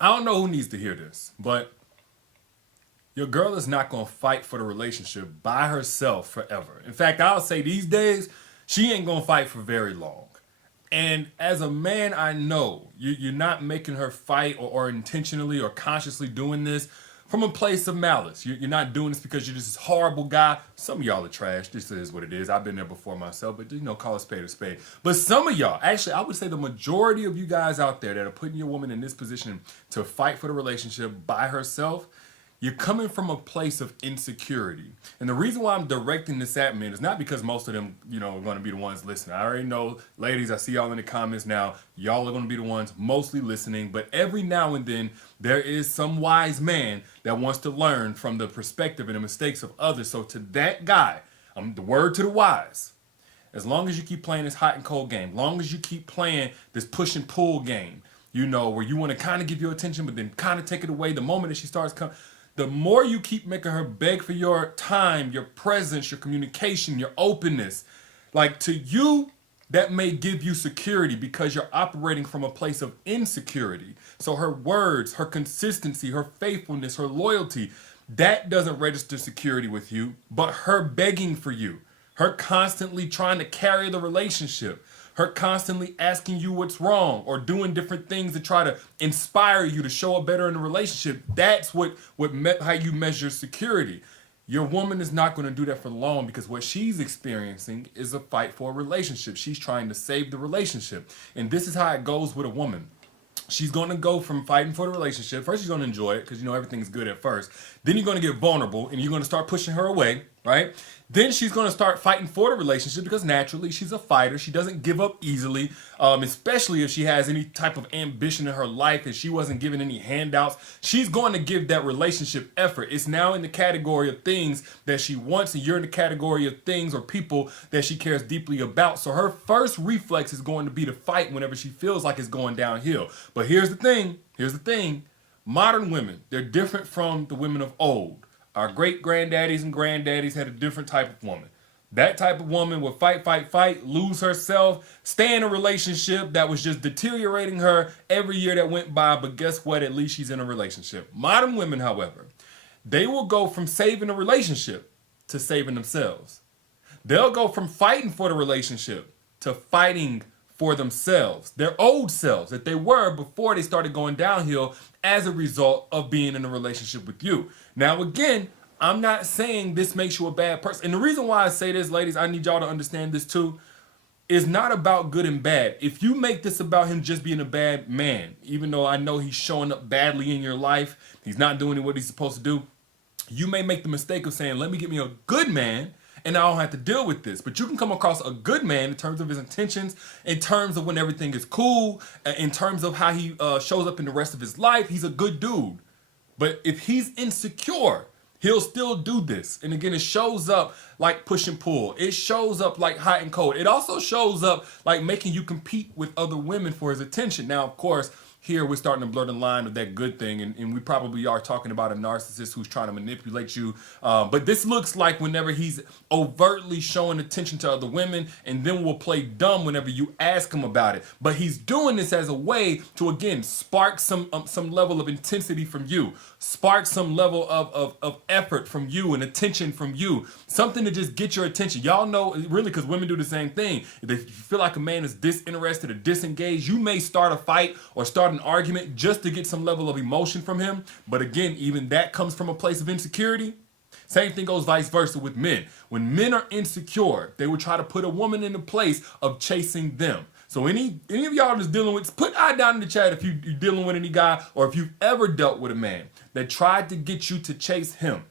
I don't know who needs to hear this, but your girl is not going to fight for the relationship by herself forever. In fact, I'll say these days, she ain't going to fight for very long. And as a man, I know you're not making her fight or intentionally or consciously doing this from a place of malice. You're not doing this because you're just this horrible guy. Some of y'all are trash. This is what it is. I've been there before myself, but call a spade a spade. But some of y'all, actually, I would say the majority of you guys out there that are putting your woman in this position to fight for the relationship by herself, you're coming from a place of insecurity. And the reason why I'm directing this at men is not because most of them, are going to be the ones listening. I already know, ladies, I see y'all in the comments now. Y'all are going to be the ones mostly listening. But every now and then, there is some wise man that wants to learn from the perspective and the mistakes of others. So to that guy, I'm the word to the wise. As long as you keep playing this hot and cold game, long as you keep playing this push and pull game, where you want to kind of give your attention, but then kind of take it away the moment that she starts coming. The more you keep making her beg for your time, your presence, your communication, your openness, like to you, that may give you security because you're operating from a place of insecurity. So her words, her consistency, her faithfulness, her loyalty, that doesn't register security with you, but her begging for you, her constantly trying to carry the relationship, her constantly asking you what's wrong or doing different things to try to inspire you to show up better in the relationship. That's how you measure security. Your woman is not going to do that for long because what she's experiencing is a fight for a relationship. She's trying to save the relationship. And this is how it goes with a woman. She's going to go from fighting for the relationship. First, she's going to enjoy it because everything's good at first. Then you're going to get vulnerable and you're going to start pushing her away, right? Then she's going to start fighting for the relationship because naturally she's a fighter. She doesn't give up easily, especially if she has any type of ambition in her life and she wasn't given any handouts. She's going to give that relationship effort. It's now in the category of things that she wants, and you're in the category of things or people that she cares deeply about. So her first reflex is going to be to fight whenever she feels like it's going downhill. But here's the thing. Modern women, they're different from the women of old. Our great granddaddies and granddaddies had a different type of woman. That type of woman would fight, lose herself, stay in a relationship that was just deteriorating her every year that went by. But guess what? At least she's in a relationship. Modern women, however, they will go from saving a relationship to saving themselves. They'll go from fighting for the relationship to fighting for themselves, their old selves that they were before they started going downhill as a result of being in a relationship with you. Now, again, I'm not saying this makes you a bad person. And the reason why I say this, ladies, I need y'all to understand this too, is not about good and bad. If you make this about him just being a bad man, even though I know he's showing up badly in your life, he's not doing what he's supposed to do, you may make the mistake of saying, let me get me a good man and I don't have to deal with this. But you can come across a good man in terms of his intentions, in terms of when everything is cool, in terms of how he shows up in the rest of his life. He's a good dude. But if he's insecure, he'll still do this. And again, it shows up like push and pull. It shows up like hot and cold. It also shows up like making you compete with other women for his attention. Now, of course, here we're starting to blur the line of that good thing, and we probably are talking about a narcissist who's trying to manipulate you. But this looks like whenever he's overtly showing attention to other women, and then will play dumb whenever you ask him about it. But he's doing this as a way to, again, spark some level of intensity from you, spark some level of effort from you and attention from you, something to just get your attention. Y'all know, really, because women do the same thing. If you feel like a man is disinterested or disengaged, you may start a fight or start an argument just to get some level of emotion from him. But again, even that comes from a place of insecurity. Same thing goes vice versa with men. When men are insecure, they would try to put a woman in the place of chasing them. So any of y'all that's dealing with, put I down in the chat if you're dealing with any guy or if you've ever dealt with a man that tried to get you to chase him.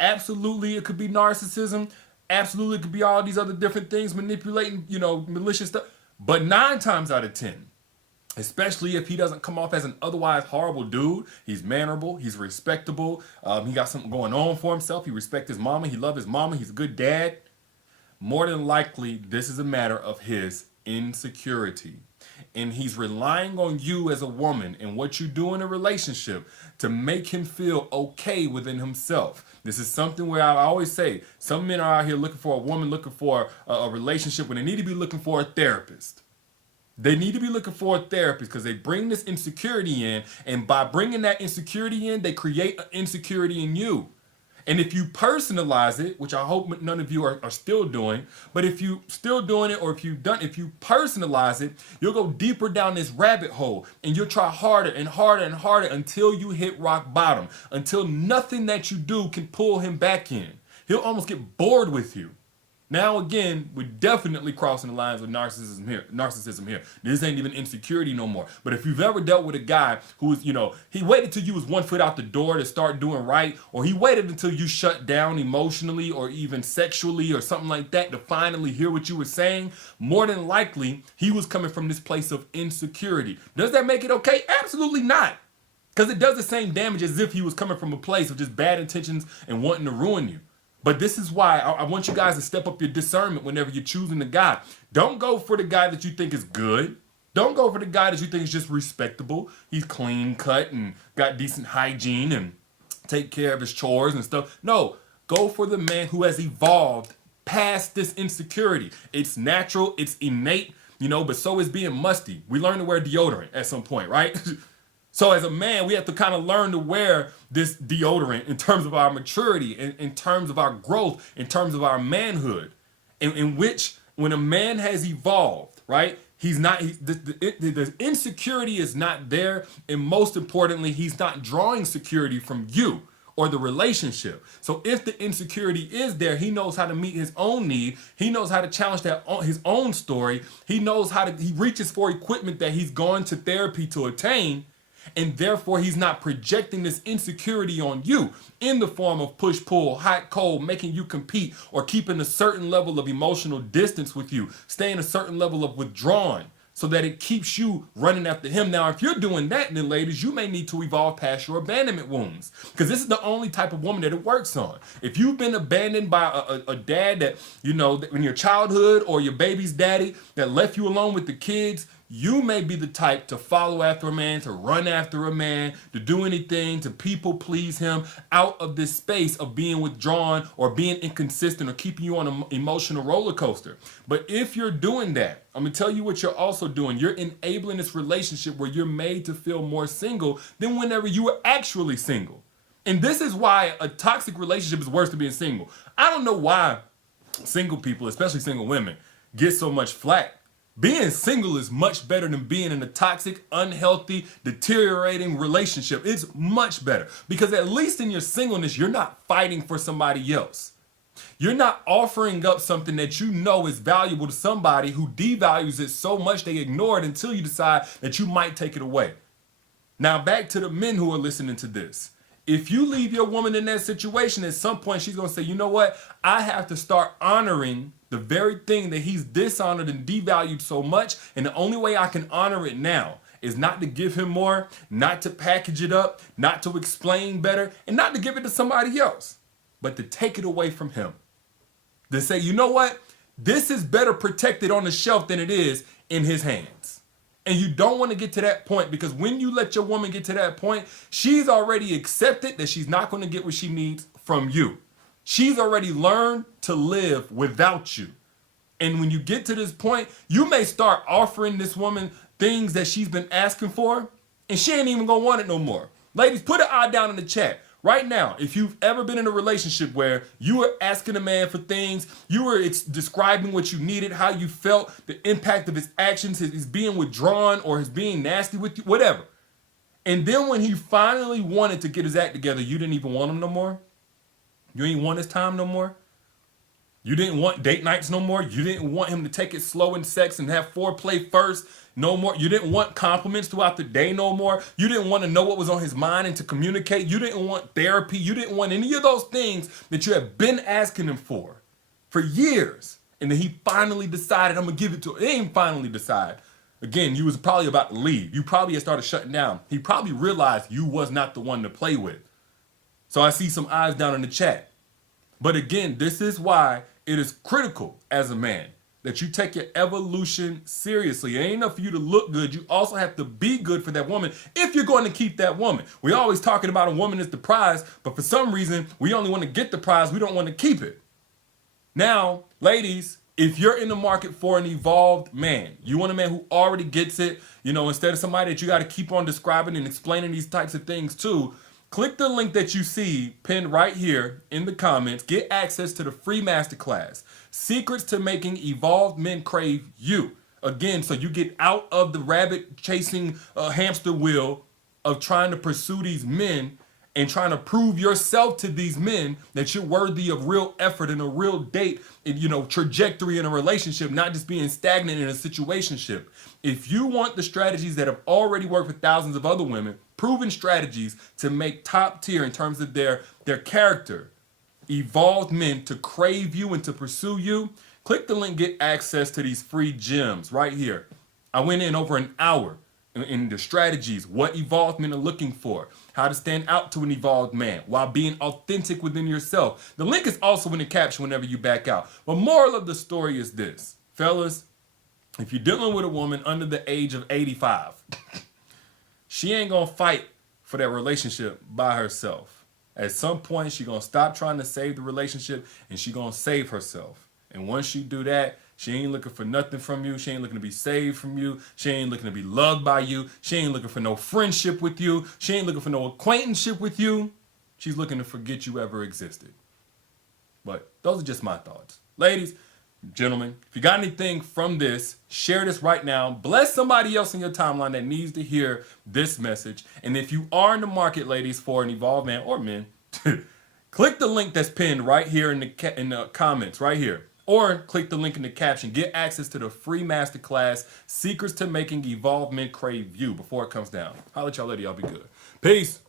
Absolutely, it could be narcissism. Absolutely, it could be all these other different things, manipulating, malicious stuff. But 9 times out of 10, especially if he doesn't come off as an otherwise horrible dude, he's mannerable, he's respectable, he got something going on for himself, he respects his mama, he loves his mama, he's a good dad. More than likely, this is a matter of his insecurity. And he's relying on you as a woman and what you do in a relationship to make him feel okay within himself. This is something where I always say, some men are out here looking for a woman, looking for a relationship when they need to be looking for a therapist. They need to be looking for a therapist because they bring this insecurity in, and by bringing that insecurity in, they create an insecurity in you. And if you personalize it, which I hope none of you are still doing, but if you still doing it, or if you personalize it, you'll go deeper down this rabbit hole and you'll try harder and harder and harder until you hit rock bottom, until nothing that you do can pull him back in. He'll almost get bored with you. Now again, we're definitely crossing the lines of narcissism here. This ain't even insecurity no more. But if you've ever dealt with a guy who was, he waited till you was 1 foot out the door to start doing right, or he waited until you shut down emotionally or even sexually or something like that to finally hear what you were saying, more than likely, he was coming from this place of insecurity. Does that make it okay? Absolutely not. Because it does the same damage as if he was coming from a place of just bad intentions and wanting to ruin you. But this is why I want you guys to step up your discernment whenever you're choosing a guy. Don't go for the guy that you think is good. Don't go for the guy that you think is just respectable. He's clean cut and got decent hygiene and take care of his chores and stuff. No, go for the man who has evolved past this insecurity. It's natural, it's innate, but so is being musty. We learn to wear deodorant at some point, right? So as a man, we have to kind of learn to wear this deodorant in terms of our maturity, in terms of our growth, in terms of our manhood, in which when a man has evolved, right, the insecurity is not there. And most importantly, he's not drawing security from you or the relationship. So if the insecurity is there, he knows how to meet his own need. He knows how to challenge his own story. He reaches for equipment that he's gone to therapy to attain. And therefore, he's not projecting this insecurity on you in the form of push-pull, hot, cold, making you compete, or keeping a certain level of emotional distance with you, staying a certain level of withdrawing so that it keeps you running after him. Now, if you're doing that, then ladies, you may need to evolve past your abandonment wounds, because this is the only type of woman that it works on. If you've been abandoned by a dad that, in your childhood, or your baby's daddy that left you alone with the kids, you may be the type to follow after a man, to run after a man, to do anything, to people please him out of this space of being withdrawn or being inconsistent or keeping you on an emotional roller coaster. But if you're doing that, I'm going to tell you what you're also doing. You're enabling this relationship where you're made to feel more single than whenever you were actually single. And this is why a toxic relationship is worse than being single. I don't know why single people, especially single women, get so much flack. Being single is much better than being in a toxic, unhealthy, deteriorating relationship. It's much better because at least in your singleness, you're not fighting for somebody else. You're not offering up something that you know is valuable to somebody who devalues it so much they ignore it until you decide that you might take it away. Now back to the men who are listening to this. If you leave your woman in that situation, at some point she's going to say, you know what? I have to start honoring the very thing that he's dishonored and devalued so much. And the only way I can honor it now is not to give him more, not to package it up, not to explain better, and not to give it to somebody else, but to take it away from him. To say, you know what? This is better protected on the shelf than it is in his hands. And you don't want to get to that point, because when you let your woman get to that point, she's already accepted that she's not going to get what she needs from you. She's already learned to live without you. And when you get to this point, you may start offering this woman things that she's been asking for, and she ain't even going to want it no more. Ladies, put an eye down in the chat. Right now, if you've ever been in a relationship where you were asking a man for things, you were describing what you needed, how you felt, the impact of his actions, his being withdrawn or his being nasty with you, whatever. And then when he finally wanted to get his act together, you didn't even want him no more. You ain't want his time no more. You didn't want date nights no more. You didn't want him to take it slow in sex and have foreplay first no more. You didn't want compliments throughout the day no more. You didn't want to know what was on his mind and to communicate. You didn't want therapy. You didn't want any of those things that you have been asking him for years. And then he finally decided, I'm going to give it to him. He didn't finally decide. Again, you was probably about to leave. You probably had started shutting down. He probably realized you was not the one to play with. So I see some eyes down in the chat. But again, this is why it is critical as a man that you take your evolution seriously. It ain't enough for you to look good. You also have to be good for that woman if you're going to keep that woman. We're always talking about a woman as the prize, but for some reason, we only want to get the prize. We don't want to keep it. Now, ladies, If you're in the market for an evolved man, you want a man who already gets it, instead of somebody that you got to keep on describing and explaining these types of things to, click the link that you see pinned right here in the comments. Get access to the free masterclass, Secrets to Making Evolved Men Crave You. Again, so you get out of the rabbit chasing hamster wheel of trying to pursue these men and trying to prove yourself to these men that you're worthy of real effort and a real date and, trajectory in a relationship, not just being stagnant in a situationship. If you want the strategies that have already worked for thousands of other women, proven strategies to make top tier in terms of their character, evolved men to crave you and to pursue you, click the link, get access to these free gems right here. I went in over an hour in the strategies, what evolved men are looking for, how to stand out to an evolved man while being authentic within yourself. The link is also in the caption whenever you back out. But moral of the story is this, fellas, if you're dealing with a woman under the age of 85, she ain't gonna fight for that relationship by herself. At some point, she gonna stop trying to save the relationship and she gonna save herself. And once she do that, she ain't looking for nothing from you. She ain't looking to be saved from you. She ain't looking to be loved by you. She ain't looking for no friendship with you. She ain't looking for no acquaintanceship with you. She's looking to forget you ever existed. But those are just my thoughts. Ladies, gentlemen, if you got anything from this, share this right now. Bless somebody else in your timeline that needs to hear this message. And if you are in the market, ladies, for an evolved man or men, click the link that's pinned right here in the comments, right here. Or click the link in the caption. Get access to the free masterclass, Secrets to Making Evolved Men Crave You, before it comes down. Holla at y'all later. Y'all be good. Peace.